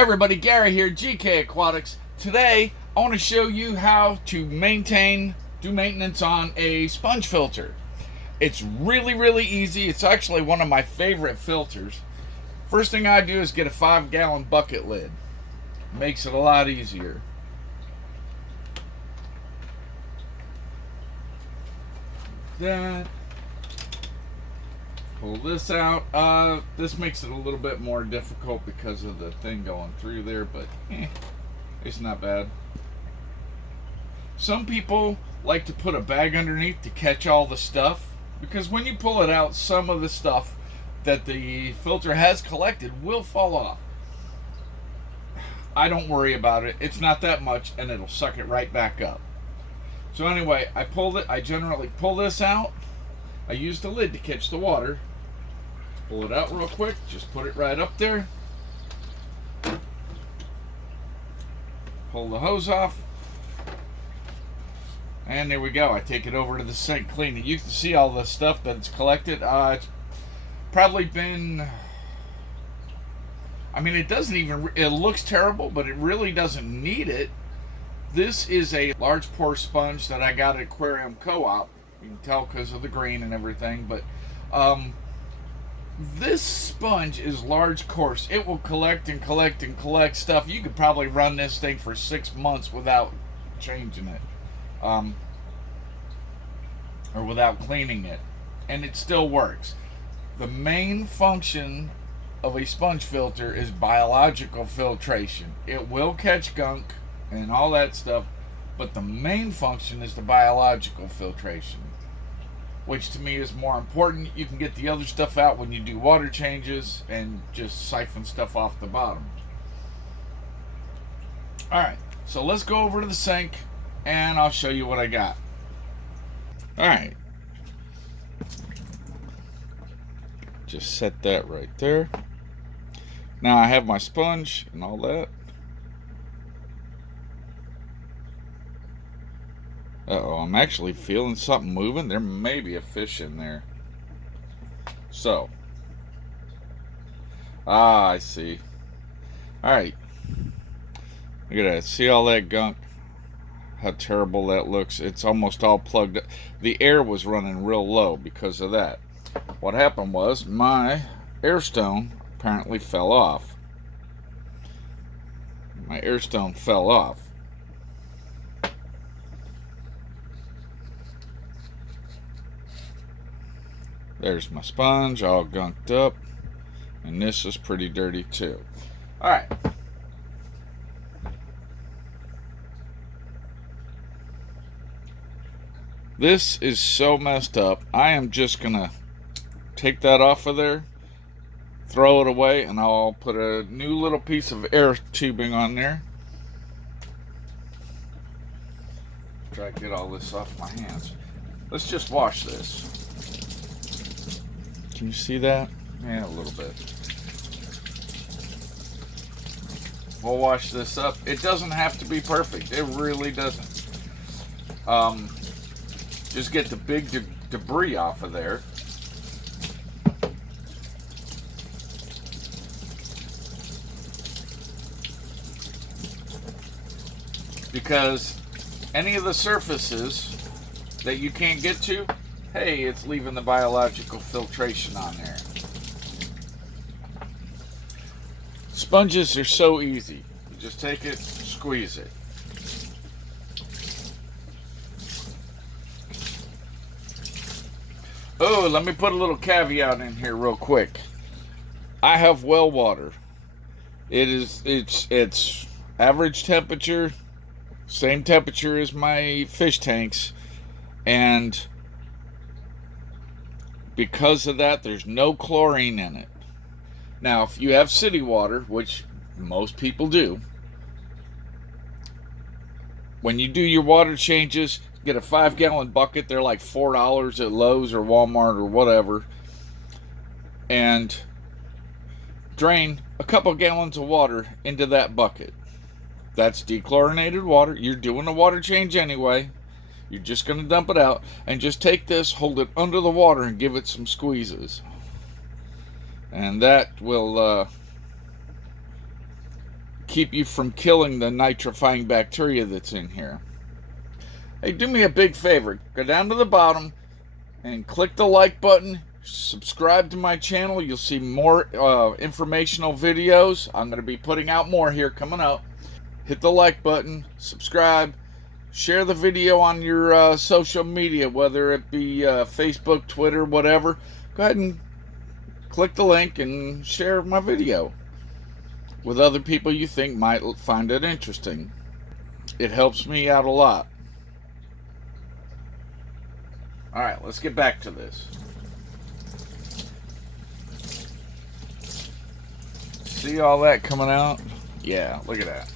Hi everybody, Gary here, GK Aquatics. Today, I want to show you how to do maintenance on a sponge filter. It's really easy. It's actually one of my favorite filters. First thing I do is get a 5-gallon bucket lid. Makes it a lot easier. That. Pull this out. This makes it a little bit more difficult because of the thing going through there, but it's not bad. Some people like to put a bag underneath to catch all the stuff, because when you pull it out, some of the stuff that the filter has collected will fall off. I don't worry about it. It's not that much, and it'll suck it right back up. So anyway, I generally pull this out. I use the lid to catch the water. Pull it out real quick, just put it right up there. Pull the hose off. And there we go. I take it over to the sink, clean it. You can see all the stuff that it's collected. It's probably been, it looks terrible, but it really doesn't need it. This is a large pore sponge that I got at Aquarium Co-op. You can tell because of the green and everything, but this sponge is large course. It will collect and collect and collect stuff. You could probably run this thing for 6 months without changing it, or without cleaning it, and it still works. The main function of a sponge filter is biological filtration. It will catch gunk and all that stuff, but the main function is the biological filtration, which to me is more important. You can get the other stuff out when you do water changes and just siphon stuff off the bottom. Alright, so let's go over to the sink and I'll show you what I got. Alright, just set that right there. Now I have my sponge and all that. Uh-oh, I'm actually feeling something moving. There may be a fish in there. So. I see. Alright. Look at that. See all that gunk? How terrible that looks. It's almost all plugged up. The air was running real low because of that. What happened was my air stone apparently fell off. My air stone fell off. There's my sponge all gunked up, and this is pretty dirty too. Alright. This is so messed up. I am just gonna take that off of there, throw it away, and I'll put a new little piece of air tubing on there. Try to get all this off my hands. Let's just wash this. Can you see that? Yeah, a little bit. We'll wash this up. It doesn't have to be perfect. It really doesn't. Just get the big debris off of there. Because any of the surfaces that you can't get to, hey, it's leaving the biological filtration on there. Sponges are so easy. You just take it, squeeze it. Oh, let me put a little caveat in here real quick. I have well water. It's average temperature, same temperature as my fish tanks, and because of that, there's no chlorine in it. Now, if you have city water, which most people do, when you do your water changes, get a 5-gallon bucket. They're like $4 at Lowe's or Walmart or whatever, and drain a couple gallons of water into that bucket. That's dechlorinated water. You're doing a water change anyway. You're just going to dump it out, and just take this, hold it under the water, and give it some squeezes. And that will keep you from killing the nitrifying bacteria that's in here. Hey, do me a big favor. Go down to the bottom and click the like button. Subscribe to my channel. You'll see more informational videos. I'm going to be putting out more here coming up. Hit the like button. Subscribe. Share the video on your social media, whether it be Facebook, Twitter, whatever. Go ahead and click the link and share my video with other people you think might find it interesting. It helps me out a lot. Alright, let's get back to this. See all that coming out? Yeah, look at that.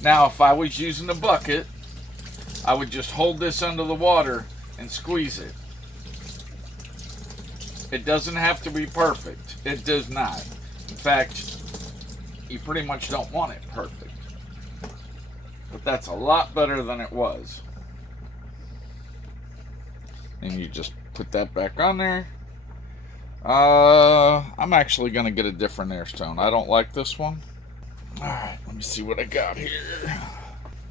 Now, if I was using a bucket, I would just hold this under the water and squeeze it. It doesn't have to be perfect. It does not. In fact, you pretty much don't want it perfect. But that's a lot better than it was. And you just put that back on there. I'm actually going to get a different air stone. I don't like this one. Alright, let me see what I got here.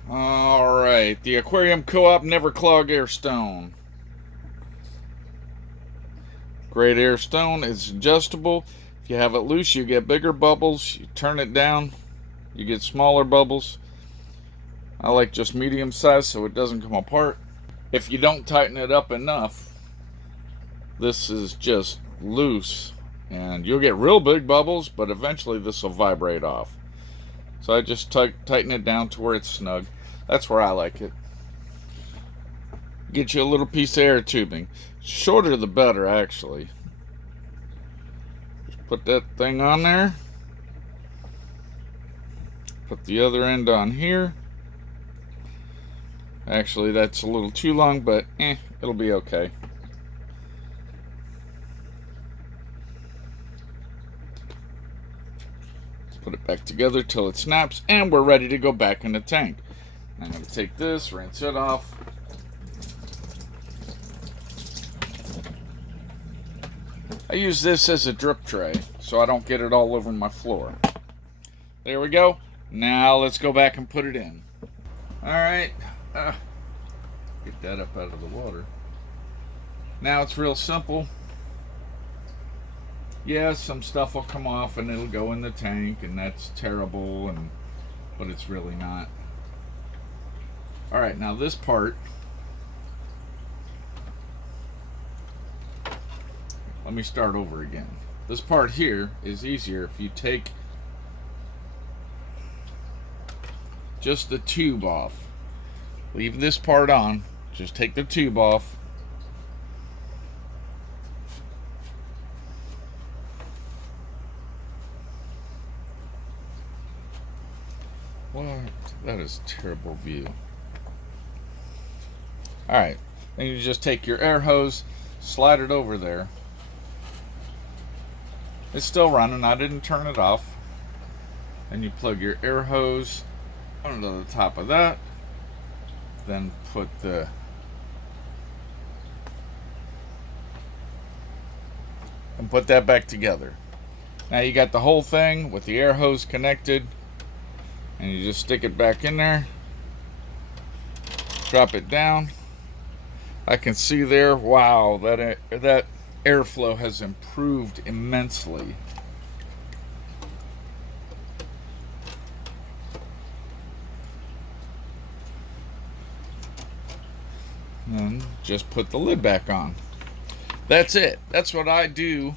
Alright, the Aquarium Co-op Never Clog Air Stone. Great air stone. It's adjustable. If you have it loose, you get bigger bubbles. You turn it down, you get smaller bubbles. I like just medium size so it doesn't come apart. If you don't tighten it up enough, this is just loose and you'll get real big bubbles, but eventually this will vibrate off. So I just tighten it down to where it's snug. That's where I like it. Get you a little piece of air tubing. Shorter the better, actually. Just put that thing on there. Put the other end on here. Actually, that's a little too long, but it'll be okay. Put it back together till it snaps, and we're ready to go back in the tank. I'm going to take this, rinse it off. I use this as a drip tray so I don't get it all over my floor. There we go. Now let's go back and put it in. Alright. Get that up out of the water. Now it's real simple. Yeah, some stuff will come off and it'll go in the tank, and that's terrible, but it's really not. Alright, now this part, let me start over again. This part here is easier if you take just the tube off. Leave this part on, just take the tube off. What? That is a terrible view. Alright, then you just take your air hose, slide it over there. It's still running, I didn't turn it off. And you plug your air hose onto the top of that. Then put that back together. Now you got the whole thing with the air hose connected, and you just stick it back in there, drop it down. I can see there, wow, that airflow has improved immensely. And then just put the lid back on. That's it. That's what I do.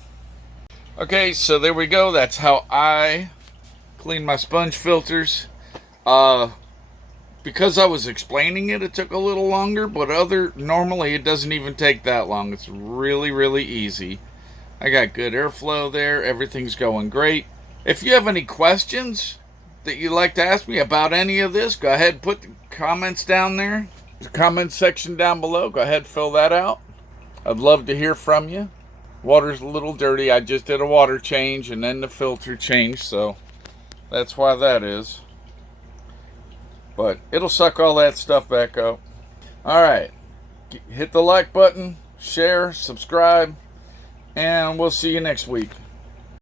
Okay, so there we go. That's how I clean my sponge filters. Because I was explaining it, it took a little longer, but normally it doesn't even take that long. It's really, really easy. I got good airflow there. Everything's going great. If you have any questions that you'd like to ask me about any of this, go ahead and put the comments down there. The comments section down below. Go ahead and fill that out. I'd love to hear from you. Water's a little dirty. I just did a water change and then the filter changed, so that's why that is. But it'll suck all that stuff back up. Alright, hit the like button, share, subscribe, and we'll see you next week.